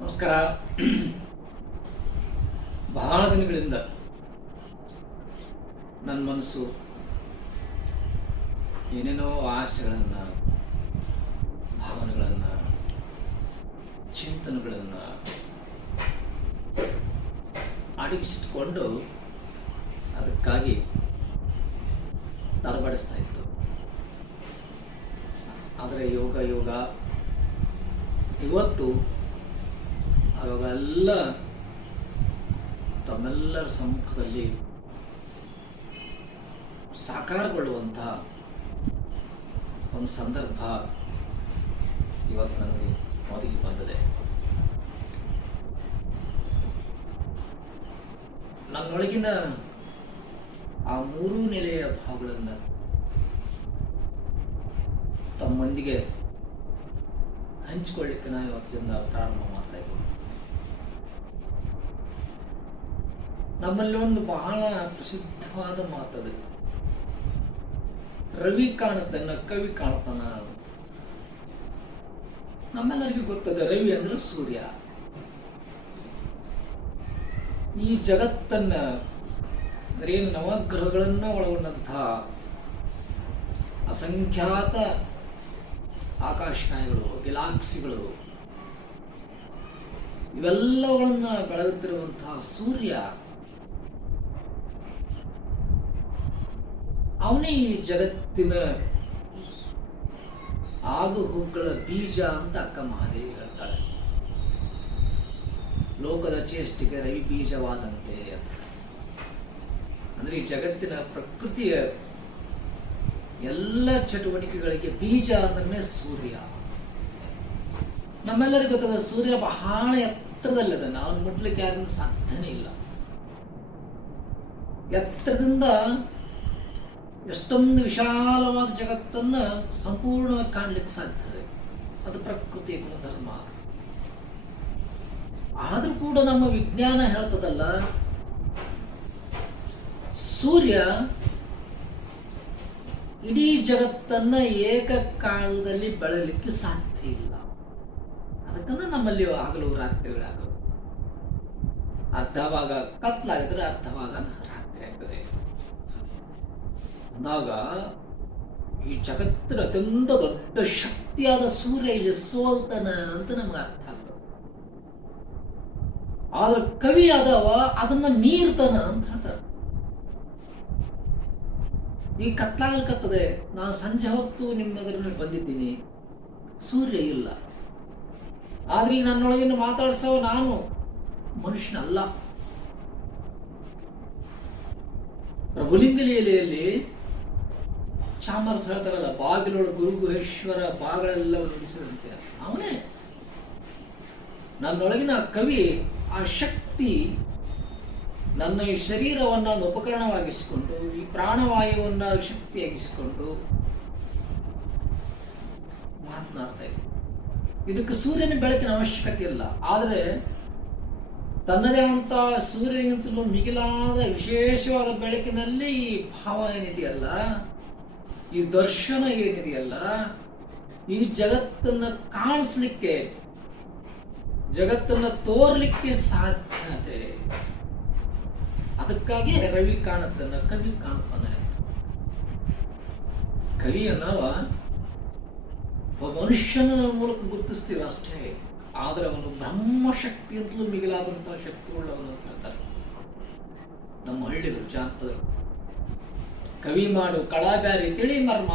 ನಮಸ್ಕಾರ. ಬಹಳ ದಿನಗಳಿಂದ ನನ್ನ ಮನಸ್ಸು ಏನೇನೋ ಆಸೆಗಳನ್ನು, ಭಾವನೆಗಳನ್ನು, ಚಿಂತನೆಗಳನ್ನು ಅಡಗಿಸಿಟ್ಕೊಂಡು ಅದಕ್ಕಾಗಿ ತರಬಡಿಸ್ತಾ ಇತ್ತು. ಆದರೆ ಯೋಗ ಇವತ್ತು ಅವಾಗೆಲ್ಲ ತಮ್ಮೆಲ್ಲರ ಸಮ್ಮುಖದಲ್ಲಿ ಸಾಕಾರಗೊಳ್ಳುವಂತಹ ಒಂದು ಸಂದರ್ಭ ಇವತ್ತು ನನಗೆ ಒದಗಿ ಬಂದಿದೆ. ನನ್ನೊಳಗಿನ ಆ ಮೂರೂ ನೆಲೆಯ ಭಾವಗಳನ್ನು ತಮ್ಮೊಂದಿಗೆ ಹಂಚಿಕೊಳ್ಳಿಕ್ಕೆ ನಾನು ಇವತ್ತಿಂದ ಪ್ರಾರಂಭ ಮಾಡ್ತಾ ಇದ್ದೀನಿ. ನಮ್ಮಲ್ಲಿ ಒಂದು ಬಹಳ ಪ್ರಸಿದ್ಧವಾದ ಮಾತದು, ರವಿ ಕಾಣುತ್ತನ್ನ ಕವಿ ಕಾಣುತ್ತಾನ. ನಮ್ಮೆಲ್ಲರಿಗೂ ಗೊತ್ತದೆ, ರವಿ ಅಂದ್ರೆ ಸೂರ್ಯ. ಈ ಜಗತ್ತನ್ನ ಅಂದ್ರೆ ಏನು ನವಗ್ರಹಗಳನ್ನ ಒಳಗೊಂಡಂತಹ ಅಸಂಖ್ಯಾತ ಆಕಾಶಕಾಯಗಳು, ಗೆಲಾಕ್ಸಿಗಳು, ಇವೆಲ್ಲವುಗಳನ್ನ ಬೆಳಗುತ್ತಿರುವಂತಹ ಸೂರ್ಯ, ಅವನೇ ಈ ಜಗತ್ತಿನ ಆಗು ಹೋಗುಗಳ ಬೀಜ ಅಂತ ಅಕ್ಕ ಮಹಾದೇವಿ ಹೇಳ್ತಾಳೆ. ಲೋಕದ ಚೇಷ್ಟಿಗೆ ರವಿ ಬೀಜವಾದಂತೆ. ಅಂದ್ರೆ ಈ ಜಗತ್ತಿನ ಪ್ರಕೃತಿಯ ಎಲ್ಲ ಚಟುವಟಿಕೆಗಳಿಗೆ ಬೀಜ ಅಂದ್ರೆ ಸೂರ್ಯ. ನಮ್ಮೆಲ್ಲರಿಗೂ ಗೊತ್ತದ, ಸೂರ್ಯ ಬಹಳ ಎತ್ತರದಲ್ಲಿದೆ. ನಾವು ಮುಟ್ಲಿಕ್ಕೆ ಯಾರನ್ನು ಸಾಧ್ಯನೇ ಇಲ್ಲ. ಎತ್ತರದಿಂದ ಎಷ್ಟೊಂದು ವಿಶಾಲವಾದ ಜಗತ್ತನ್ನ ಸಂಪೂರ್ಣವಾಗಿ ಕಾಣ್ಲಿಕ್ಕೆ ಸಾಧ್ಯತೆ. ಅದು ಪ್ರಕೃತಿಯ ಗುಣಧರ್ಮ. ಆದ್ರೂ ಕೂಡ ನಮ್ಮ ವಿಜ್ಞಾನ ಹೇಳ್ತದಲ್ಲ, ಸೂರ್ಯ ಇಡೀ ಜಗತ್ತನ್ನ ಏಕಕಾಲದಲ್ಲಿ ಬೆಳಲಿಕ್ಕೆ ಸಾಧ್ಯ ಇಲ್ಲ. ಅದಕ್ಕಂದ್ರೆ ನಮ್ಮಲ್ಲಿ ಹಗಲು ರಾತ್ರಿಗಳಾಗೋದು. ಅರ್ಧ ಭಾಗ ಕತ್ಲಾಗಿದ್ರೆ ಅರ್ಧ ಭಾಗ ರಾತ್ರಿ ಆಗ್ತದೆ. ಅಂದಾಗ ಈ ಜಗತ್ತಿನ ಅತ್ಯಂತ ದೊಡ್ಡ ಶಕ್ತಿಯಾದ ಸೂರ್ಯ ಇಲ್ಲಿ ಸೋಲ್ತಾನ ಅಂತ ನಮ್ಗೆ ಅರ್ಥ ಆಗ್ತದೆ. ಆದ್ರೆ ಕವಿ ಆದವ ಅದನ್ನ ಮೀರ್ತಾನ ಅಂತ ಹೇಳ್ತಾರೆ. ಈ ಕತ್ಲಾಗಲ್ಕತ್ತದೆ, ನಾನು ಸಂಜೆ ಹೊತ್ತು ನಿಮ್ಮ ಎದುರಿನಲ್ಲಿ ಬಂದಿದ್ದೀನಿ, ಸೂರ್ಯ ಇಲ್ಲ. ಆದ್ರೆ ಈ ನನ್ನೊಳಗಿನ ಮಾತಾಡ್ಸವ ನಾನು ಮನುಷ್ಯನಲ್ಲ. ಪ್ರಭುಲಿಂಗ ಲೀಲೆಯಲ್ಲಿ ಚಾಮರಸ್ ಹೇಳ್ತಾರಲ್ಲ, ಬಾಗಿಲೊಳ ಗುರುಗುಹೇಶ್ವರ ಬಾಗಳೆಲ್ಲವನ್ನು ನುಡಿಸಿದಂತೆ. ಅವನೇ ನನ್ನೊಳಗಿನ ಕವಿ, ಆ ಶಕ್ತಿ ನನ್ನ ಈ ಶರೀರವನ್ನ ಉಪಕರಣವಾಗಿಸಿಕೊಂಡು, ಈ ಪ್ರಾಣವಾಯುವನ್ನ ಶಕ್ತಿಯಾಗಿಸಿಕೊಂಡು ಮಾತನಾಡ್ತಾ ಇದೆ. ಇದಕ್ಕೆ ಸೂರ್ಯನ ಬೆಳಕಿನ ಅವಶ್ಯಕತೆ ಇಲ್ಲ. ಆದರೆ ತನ್ನದೇ ಅಂತ ಸೂರ್ಯನಿಗಿಂತಲೂ ಮಿಗಿಲಾದ ವಿಶೇಷವಾದ ಬೆಳಕಿನಲ್ಲಿ ಈ ಭಾವ ಏನಿದೆಯಲ್ಲ, ಈ ದರ್ಶನ ಏನಿದೆಯಲ್ಲ, ಈ ಜಗತ್ತನ್ನ ಕಾಣಿಸ್ಲಿಕ್ಕೆ, ಜಗತ್ತನ್ನ ತೋರ್ಲಿಕ್ಕೆ ಸಾಧ್ಯತೆ. ಅದಕ್ಕಾಗಿ ರವಿ ಕಾಣುತ್ತಾನ, ಕವಿ ಕಾಣುತ್ತಾನೆ ಅಂತ. ಕವಿಯನ್ನವ ಒಬ್ಬ ಮನುಷ್ಯನ ಮೂಲಕ ಗುರುತಿಸ್ತೀವಿ ಅಷ್ಟೇ. ಆದ್ರೆ ಅವನು ಬ್ರಹ್ಮಶಕ್ತಿ ಅಂತಲೂ ಮಿಗಿಲಾದಂತಹ ಶಕ್ತಿಯುಳ್ಳವನು ಅಂತ ಹೇಳ್ತಾರೆ ನಮ್ಮ ಹಳ್ಳಿಗಳು, ಜಾನಪದರು. ಕವಿ ಮಾಡು ಕಳ ಬ್ಯಾರೆ ತಿಳಿ ಮರ್ಮ,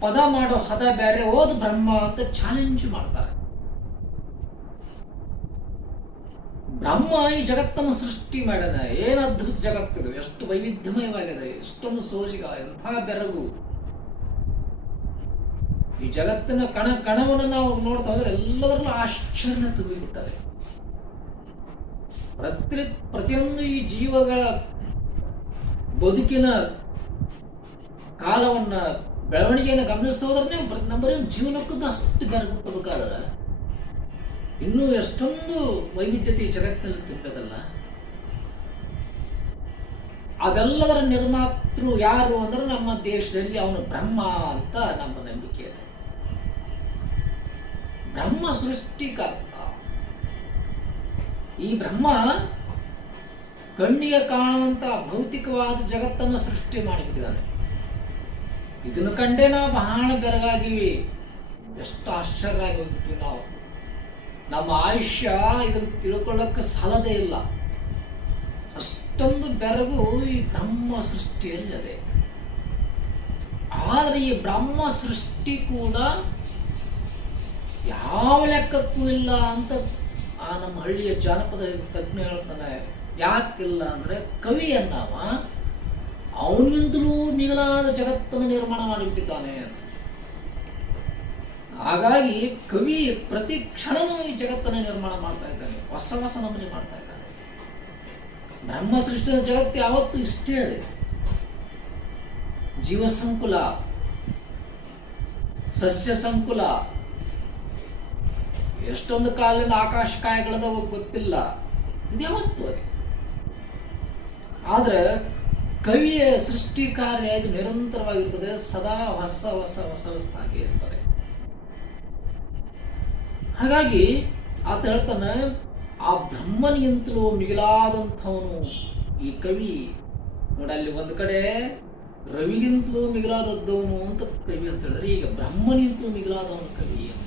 ಪದ ಮಾಡೋ ಹದ ಬ್ಯಾರೆ ಓದ್ ಬ್ರಹ್ಮ ಅಂತ ಚಾಲೆಂಜ್ ಮಾಡ್ತಾರೆ. ಬ್ರಹ್ಮ ಈ ಜಗತ್ತನ್ನು ಸೃಷ್ಟಿ ಮಾಡ್ಯಾನ. ಏನು ಅದ್ಭುತ ಜಗತ್ತಿದು, ಎಷ್ಟು ವೈವಿಧ್ಯಮಯವಾಗಿದೆ, ಎಷ್ಟೊಂದು ಸೋಜಿಗ, ಎಂಥ ಬೆರಗು. ಈ ಜಗತ್ತಿನ ಕಣವನ್ನು ನಾವು ನೋಡ್ತಾ ಹೋದ್ರೆ ಎಲ್ಲದರಲ್ಲೂ ಆಶ್ಚರ್ಯ ತುಂಬಿಬಿಟ್ಟದೆ. ಪ್ರತಿಯೊಂದು ಈ ಜೀವಗಳ ಬದುಕಿನ ಕಾಲವನ್ನ, ಬೆಳವಣಿಗೆಯನ್ನು ಗಮನಿಸ್ತಾ ಹೋದ್ರೆ ನಮ್ಮ ಜೀವನಕ್ಕೂ ಅಷ್ಟು ಬೆರಗುಟ್ಟಬೇಕಾದ್ರೆ ಇನ್ನೂ ಎಷ್ಟೊಂದು ವೈವಿಧ್ಯತೆ ಈ ಜಗತ್ತಿನಲ್ಲಿ ತುಂಬಿದಲ್ಲ. ಅದೆಲ್ಲದರ ನಿರ್ಮಾತೃ ಯಾರು ಅಂದ್ರೆ ನಮ್ಮ ದೇಶದಲ್ಲಿ ಅವನು ಬ್ರಹ್ಮ ಅಂತ ನಮ್ಮ ನಂಬಿಕೆ ಇದೆ. ಬ್ರಹ್ಮ ಸೃಷ್ಟಿಕರ್ತ. ಈ ಬ್ರಹ್ಮ ಕಣ್ಣಿಗೆ ಕಾಣುವಂತ ಭೌತಿಕವಾದ ಜಗತ್ತನ್ನು ಸೃಷ್ಟಿ ಮಾಡಿಬಿಟ್ಟಿದ್ದಾನೆ. ಇದನ್ನು ಕಂಡೇ ನಾವು ಬಹಳ ಬೆರಗಾಗಿವಿ, ಎಷ್ಟು ಆಶ್ಚರ್ಯ ಆಗಿ ಹೋಗ್ಬಿಟ್ವಿ ನಾವು. ನಮ್ಮ ಆಯುಷ್ಯ ಇದನ್ನು ತಿಳ್ಕೊಳ್ಳಕ್ಕೆ ಸಾಲದೇ ಇಲ್ಲ, ಅಷ್ಟೊಂದು ಬೆರಗು ಈ ಬ್ರಹ್ಮ ಸೃಷ್ಟಿಯಲ್ಲಿ ಅದೇ. ಆದರೆ ಈ ಬ್ರಹ್ಮ ಸೃಷ್ಟಿ ಕೂಡ ಯಾವ ಲೆಕ್ಕಕ್ಕೂ ಇಲ್ಲ ಅಂತ ಆ ನಮ್ಮ ಹಳ್ಳಿಯ ಜಾನಪದ ತಜ್ಞ ಹೇಳ್ತಾನೆ. ಯಾಕಿಲ್ಲ ಅಂದ್ರೆ ಕವಿಯನ್ನವ ಅವನಿಂದಲೂ ಮಿಗಿಲಾದ ಜಗತ್ತನ್ನು ನಿರ್ಮಾಣ ಮಾಡಿಬಿಟ್ಟಿದ್ದಾನೆ ಅಂತ. ಹಾಗಾಗಿ ಕವಿ ಪ್ರತಿ ಕ್ಷಣವೂ ಈ ಜಗತ್ತನ್ನು ನಿರ್ಮಾಣ ಮಾಡ್ತಾ ಇದ್ದಾನೆ, ಹೊಸ ಹೊಸ ನಮೂನೆ ಮಾಡ್ತಾ ಇದ್ದಾನೆ. ಬ್ರಹ್ಮ ಸೃಷ್ಟಿಯ ಜಗತ್ತು ಯಾವತ್ತೂ ಇಷ್ಟೇ ಅದೇ, ಜೀವ ಸಂಕುಲ, ಸಸ್ಯ ಸಂಕುಲ, ಎಷ್ಟೊಂದು ಕಾಲದಿಂದ ಆಕಾಶ ಕಾಯಗಳದ ಗೊತ್ತಿಲ್ಲ, ಇದು ಯಾವತ್ತೂ ಅದೇ. ಆದ್ರೆ ಕವಿಯ ಸೃಷ್ಟಿ ಕಾರ್ಯ ಇದು ನಿರಂತರವಾಗಿರ್ತದೆ, ಸದಾ ಹೊಸ ಹೊಸ ಹೊಸ ಹೊಸದಾಗಿ ಇರ್ತದೆ. ಹಾಗಾಗಿ ಆತ ಹೇಳ್ತಾನೆ, ಆ ಬ್ರಹ್ಮನಿಗಿಂತಲೂ ಮಿಗಿಲಾದಂಥವನು ಈ ಕವಿ. ನೋಡಲ್ಲಿ ಒಂದು ಕಡೆ ರವಿಗಿಂತಲೂ ಮಿಗಿಲಾದದ್ದವನು ಅಂತ ಕವಿ ಅಂತ ಹೇಳಿದ್ರೆ, ಈಗ ಬ್ರಹ್ಮನಿಗಿಂತಲೂ ಮಿಗಿಲಾದವನು ಕವಿ ಅಂತ.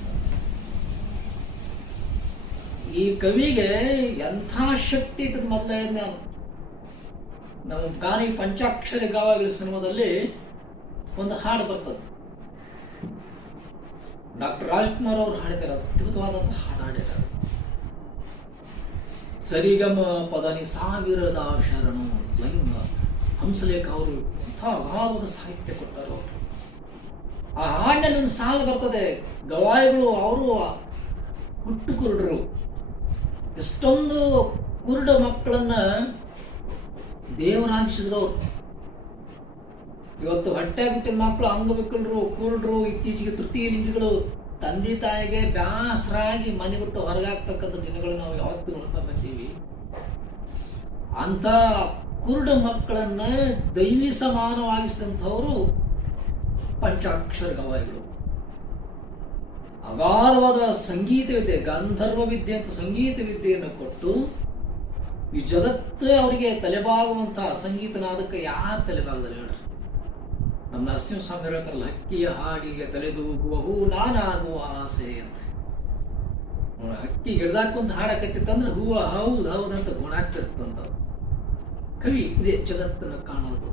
ಈ ಕವಿಗೆ ಎಂಥ ಶಕ್ತಿ ಇರ್ತದೆ. ಮೊದಲು ಹೇಳಿದ ನಾನು, ನಮ್ಮ ಗಾನಿ ಪಂಚಾಕ್ಷರಿ ಗಾವಾಗಲಿ ಸಿನಿಮಾದಲ್ಲಿ ಒಂದು ಹಾಡು ಬರ್ತದೆ, ಡಾಕ್ಟರ್ ರಾಜ್ಕುಮಾರ್ ಅವರು ಹಾಡಿದ್ದಾರೆ, ಅದ್ಭುತವಾದಂತಹ ಹಾಡು ಹಾಡಿದ್ದಾರೆ. ಸರಿಗಮ ಪದನಿ ಸಾವಿರದ ಶರಣು ಲೈಂಗ ಹಂಸಲೇಖ ಅವರು ಅಂಥ ಅಗಾಧವಾದ ಸಾಹಿತ್ಯ ಕೊಟ್ಟರು. ಆ ಹಾಡಿನಲ್ಲಿ ಒಂದು ಸಾಲು ಬರ್ತದೆ, ಗವಾಯಿಗಳು ಅವರು ಹುಟ್ಟು ಕುರುಡರು, ಎಷ್ಟೊಂದು ಕುರುಡ ಮಕ್ಕಳನ್ನ ದೇವರಾಗಿಸಿದ್ರು ಅವರು. ಇವತ್ತು ಹೊಟ್ಟೆ ಹುಟ್ಟಿದ ಮಕ್ಕಳು ಅಂಗವಿಕಲರು, ಕುರುಡರು, ಇತ್ತೀಚೆಗೆ ತೃತೀಯ ಲಿಂಗಿಗಳು ತಂದೆ ತಾಯಿಗೆ ಬ್ಯಾಸರಾಗಿ ಮನೆ ಬಿಟ್ಟು ಹೊರಗಾಗ್ತಕ್ಕಂಥ ದಿನಗಳು ನಾವು ಯಾವತ್ತೂ ನೋಡ್ತಾ ಬಂದೀವಿ. ಅಂತ ಕುರುಡ ಮಕ್ಕಳನ್ನ ದೈವಿ ಸಮಾನವಾಗಿಸಿದಂಥವರು ಪಂಚಾಕ್ಷರ ಗವಾಯಿಗಳು. ಅಗಾಧವಾದ ಸಂಗೀತ ವಿದ್ಯೆ, ಗಂಧರ್ವ ವಿದ್ಯೆ ಅಂತ ಸಂಗೀತ ವಿದ್ಯೆಯನ್ನು ಕೊಟ್ಟು ಈ ಜಗತ್ತೇ ಅವರಿಗೆ ತಲೆಬಾಗುವಂತಹ ಸಂಗೀತನಾದಕ್ಕೆ ಯಾರು ತಲೆಬಾಗದಲ್ಲಿ ಹೇಳ್ರಿ? ನಮ್ಮ ನರಸಿಂಹಸ್ವಾಮಿ ಹೇಳ್ತಾರಲ್ಲ, ಹಕ್ಕಿಯ ಹಾಡಿಗೆ ತಲೆದೂಗುವ ಹೂ ನಾನಾಗುವ ಆಸೆ ಅಂತ. ಹಕ್ಕಿ ಗಿಡದಾಕೊಂದು ಹಾಡಕತ್ತಿತ್ತಂದ್ರೆ ಹೂವ ಹೌದು ಹೌದಂತ ಗುಣ ಆಗ್ತಿರ್ತಂತ. ಕವಿ ಇದೇ ಜಗತ್ತನ್ನು ಕಾಣೋದು.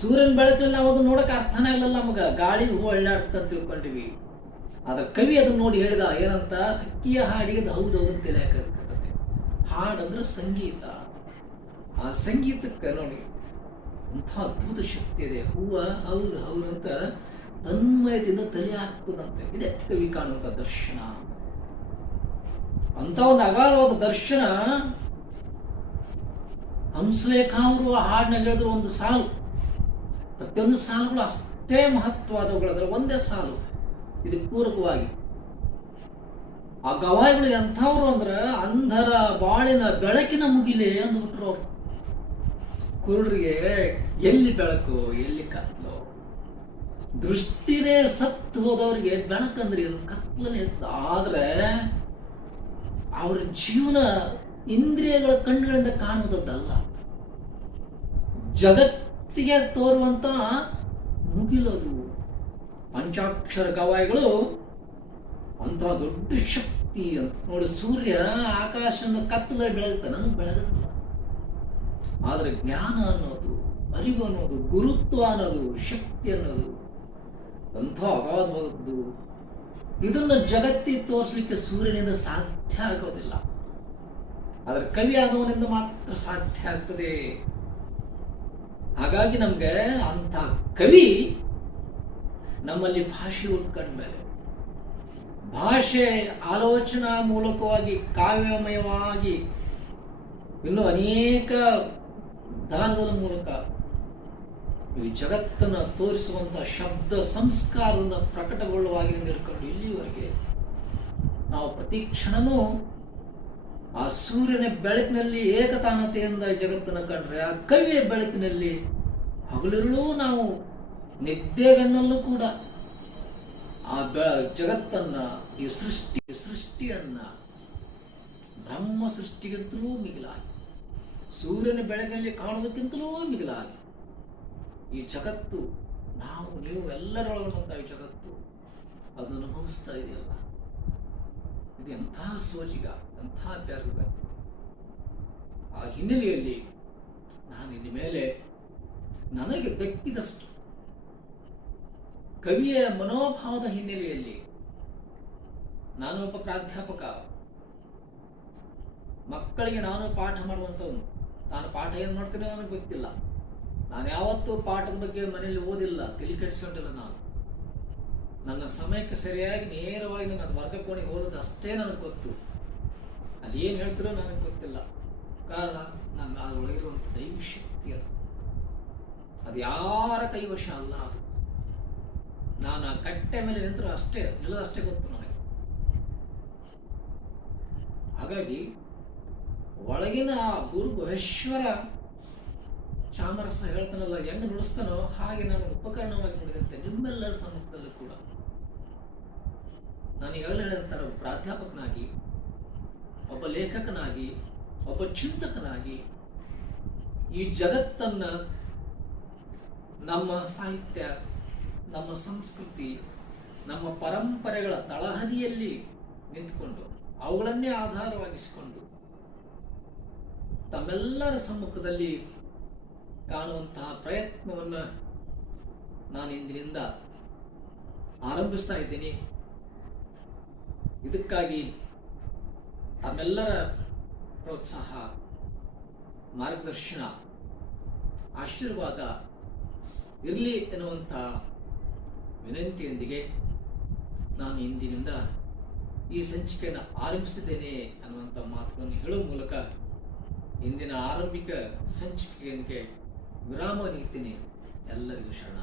ಸೂರ್ಯನ ಬೆಳಕಲ್ಲಿ ನಾವು ಅದನ್ನ ನೋಡಕ್ಕೆ ಅರ್ಥನೇ ಇಲ್ಲಲ್ಲ ನಮಗ, ಗಾಳಿ ಹೂ ಅಳ್ಳಾಡ್ತಂತ ತಿಳ್ಕೊಂಡಿವಿ. ಆದ್ರೆ ಕವಿ ಅದನ್ನ ನೋಡಿ ಹೇಳಿದ ಏನಂತ, ಹಕ್ಕಿಯ ಹಾಡಿಗೆ ಹೌದು ಹೌದಂತ ತಿಳಿಯಾಕತ್ತೆ. ಹಾಡಂದ್ರೆ ಸಂಗೀತ, ಆ ಸಂಗೀತಕ್ಕೆ ನೋಡಿ ಅಂಥ ಅದ್ಭುತ ಶಕ್ತಿ ಇದೆ. ಹೂವ ಹೌದು ಹೌದಂತ ತನ್ಮಯದಿಂದ ತಲೆ ಹಾಕ್ತದಂತೆ. ಇದೇ ಕವಿ ಕಾಣುವಂತ ದರ್ಶನ. ಅಂತ ಒಂದು ಅಗಾಧವಾದ ದರ್ಶನ ಹಂಸಲೇಖ ಅವರು ಹಾಡನ್ನ ಹೇಳಿದ್ರು. ಒಂದು ಸಾಲು, ಪ್ರತಿಯೊಂದು ಸಾಲುಗಳು ಅಷ್ಟೇ ಮಹತ್ವವಾದವುಗಳಾದ್ರೆ ಒಂದೇ ಸಾಲು ಇದು ಪೂರಕವಾಗಿ. ಆ ಗವಾಯಿಗಳು ಎಂಥವ್ರು ಅಂದ್ರೆ, ಅಂಧರ ಬಾಳಿನ ಬೆಳಕಿನ ಮುಗಿಲೆ ಅಂದ್ಬಿಟ್ರು ಅವ್ರು. ಕುರುಡ್ರಿಗೆ ಎಲ್ಲಿ ಬೆಳಕು ಎಲ್ಲಿ ಕತ್ಲು, ದೃಷ್ಟಿನೇ ಸತ್ತು ಹೋದವ್ರಿಗೆ ಬೆಳಕಂದ್ರೆ ಏನು, ಕತ್ಲನೇ ಇತ್ತು. ಆದ್ರೆ ಅವ್ರ ಜೀವನ ಇಂದ್ರಿಯಗಳ ಕಣ್ಣುಗಳಿಂದ ಕಾಣುವುದಲ್ಲ, ಜಗತ್ತಿಗೆ ತೋರುವಂತ ಮುಗಿಲದು. ಪಂಚಾಕ್ಷರ ಗವಾಯಿಗಳು ಅಂತಹ ದೊಡ್ಡ ಶಕ್ತಿ ಅಂತ ನೋಡಿ. ಸೂರ್ಯ ಆಕಾಶವನ್ನು ಕತ್ತಲ ಬೆಳಗ್ತಾನೆ, ನಮ್ಗೆ ಬೆಳಗಲ್ಲ. ಆದ್ರೆ ಜ್ಞಾನ ಅನ್ನೋದು, ಅರಿವು ಅನ್ನೋದು, ಗುರುತ್ವ ಅನ್ನೋದು, ಶಕ್ತಿ ಅನ್ನೋದು ಅಂಥ ಅಗಾಧವಾದದ್ದು. ಇದನ್ನು ಜಗತ್ತಿಗೆ ತೋರಿಸಲಿಕ್ಕೆ ಸೂರ್ಯನಿಂದ ಸಾಧ್ಯ ಆಗೋದಿಲ್ಲ, ಆದ್ರೆ ಕವಿ ಆದವನಿಂದ ಮಾತ್ರ ಸಾಧ್ಯ ಆಗ್ತದೆ. ಹಾಗಾಗಿ ನಮ್ಗೆ ಅಂಥ ಕವಿ ನಮ್ಮಲ್ಲಿ ಭಾಷೆ ಉಟ್ಕೊಂಡ್ಮೇಲೆ, ಭಾಷೆ ಆಲೋಚನಾ ಮೂಲಕವಾಗಿ ಕಾವ್ಯಮಯವಾಗಿ ಇನ್ನು ಅನೇಕ ದಾನಗಳ ಮೂಲಕ ಈ ಜಗತ್ತನ್ನು ತೋರಿಸುವಂತಹ ಶಬ್ದ ಸಂಸ್ಕಾರದಿಂದ ಪ್ರಕಟಗೊಳ್ಳುವಾಗಿಂದ ಹಿಡ್ಕೊಂಡು ಇಲ್ಲಿವರೆಗೆ ನಾವು ಪ್ರತಿ ಕ್ಷಣನೂ ಆ ಸೂರ್ಯನ ಬೆಳಕಿನಲ್ಲಿ ಏಕತಾನತೆಯಿಂದ ಜಗತ್ತನ್ನು ಕಂಡ್ರೆ, ಆ ಕವಿಯ ಬೆಳಕಿನಲ್ಲಿ ಹಗಲಿರುಳು ನಾವು ನಿದ್ದೆಗಣ್ಣಲ್ಲೂ ಕೂಡ ಆ ಜಗತ್ತನ್ನ, ಈ ಸೃಷ್ಟಿಯನ್ನ ಬ್ರಹ್ಮ ಸೃಷ್ಟಿಗಿಂತಲೂ ಮಿಗಿಲಾಗಿ, ಸೂರ್ಯನ ಬೆಳಗಲ್ಲಿ ಕಾಣೋದಕ್ಕಿಂತಲೂ ಮಿಗಿಲಾಗಿ ಈ ಜಗತ್ತು, ನಾವು ನೀವು ಎಲ್ಲರೊಳಗೊಂಡಂತ ಈ ಜಗತ್ತು ಅದನ್ನು ಅನುಭವಿಸ್ತಾ ಇದೆಯಲ್ಲ, ಇದು ಎಂಥ ಸೋಜಿಗ, ಎಂಥ ಬೆರಗು. ಆ ಹಿನ್ನೆಲೆಯಲ್ಲಿ ನಾನು ಇನ್ನು ಮೇಲೆ ನನಗೆ ದಕ್ಕಿದಷ್ಟು ಕವಿಯ ಮನೋಭಾವದ ಹಿನ್ನೆಲೆಯಲ್ಲಿ, ನಾನೊಬ್ಬ ಪ್ರಾಧ್ಯಾಪಕ, ಮಕ್ಕಳಿಗೆ ನಾನು ಪಾಠ ಮಾಡುವಂಥವನು. ನಾನು ಪಾಠ ಏನು ಮಾಡ್ತೀನೋ ನನಗೆ ಗೊತ್ತಿಲ್ಲ. ನಾನು ಯಾವತ್ತೂ ಪಾಠದ ಬಗ್ಗೆ ಮನೆಯಲ್ಲಿ ಓದಿಲ್ಲ, ತಲೆ ಕೆಡಿಸ್ಕೊಂಡಿಲ್ಲ. ನಾನು ನನ್ನ ಸಮಯಕ್ಕೆ ಸರಿಯಾಗಿ ನೇರವಾಗಿ ನನ್ನ ವರ್ಗಕೋಣೆಗೆ ಓದೋದು ಅಷ್ಟೇ ನನಗೆ ಗೊತ್ತು. ಅಲ್ಲಿ ಏನು ಹೇಳ್ತಿರೋ ನನಗೆ ಗೊತ್ತಿಲ್ಲ. ಕಾರಣ ನನ್ನ ಅದರೊಳಗಿರುವಂಥ ದೈವಶಕ್ತಿ, ಅದು ಯಾರ ಕೈವಶ ಅಲ್ಲ. ಅದು ನಾನು ಆ ಕಟ್ಟೆ ಮೇಲೆ ನಿಂತರೂ ಅಷ್ಟೇ, ನಿಲ್ಲದಷ್ಟೇ ಗೊತ್ತು ನನಗೆ. ಹಾಗಾಗಿ ಒಳಗಿನ ಆ ಗುರು ಗುಹೇಶ್ವರ ಚಾಮರಸ ಹೇಳ್ತಾನಲ್ಲ, ಹೆಂಗೆ ನುಡಿಸ್ತಾನೋ ಹಾಗೆ ನಾನು ಉಪಕರಣವಾಗಿ ನುಡಿದಂತೆ ನಿಮ್ಮೆಲ್ಲರ ಸಮ್ಮುಖದಲ್ಲೂ ಕೂಡ ನಾನು ಈಗಾಗಲೇ ಹೇಳಿದಂಥ ಒಬ್ಬ ಪ್ರಾಧ್ಯಾಪಕನಾಗಿ, ಒಬ್ಬ ಲೇಖಕನಾಗಿ, ಒಬ್ಬ ಚಿಂತಕನಾಗಿ ಈ ಜಗತ್ತನ್ನ, ನಮ್ಮ ಸಾಹಿತ್ಯ, ನಮ್ಮ ಸಂಸ್ಕೃತಿ, ನಮ್ಮ ಪರಂಪರೆಗಳ ತಳಹದಿಯಲ್ಲಿ ನಿಂತುಕೊಂಡು ಅವುಗಳನ್ನೇ ಆಧಾರವಾಗಿಸಿಕೊಂಡು ತಮ್ಮೆಲ್ಲರ ಸಮ್ಮುಖದಲ್ಲಿ ಕಾಣುವಂತಹ ಪ್ರಯತ್ನವನ್ನು ನಾನು ಇಂದಿನಿಂದ ಆರಂಭಿಸ್ತಾ ಇದ್ದೀನಿ. ಇದಕ್ಕಾಗಿ ತಮ್ಮೆಲ್ಲರ ಪ್ರೋತ್ಸಾಹ, ಮಾರ್ಗದರ್ಶನ, ಆಶೀರ್ವಾದ ಇರಲಿ ಎನ್ನುವಂಥ ವಿನಂತಿಯೊಂದಿಗೆ ನಾನು ಇಂದಿನಿಂದ ಈ ಸಂಚಿಕೆಯನ್ನು ಆರಂಭಿಸಿದ್ದೇನೆ ಅನ್ನುವಂಥ ಮಾತುಗಳನ್ನು ಹೇಳುವ ಮೂಲಕ ಇಂದಿನ ಆರಂಭಿಕ ಸಂಚಿಕೆಗೆ ವಿರಾಮ ನೀಡ್ತೀನಿ. ಎಲ್ಲರಿಗೂ ಶರಣ.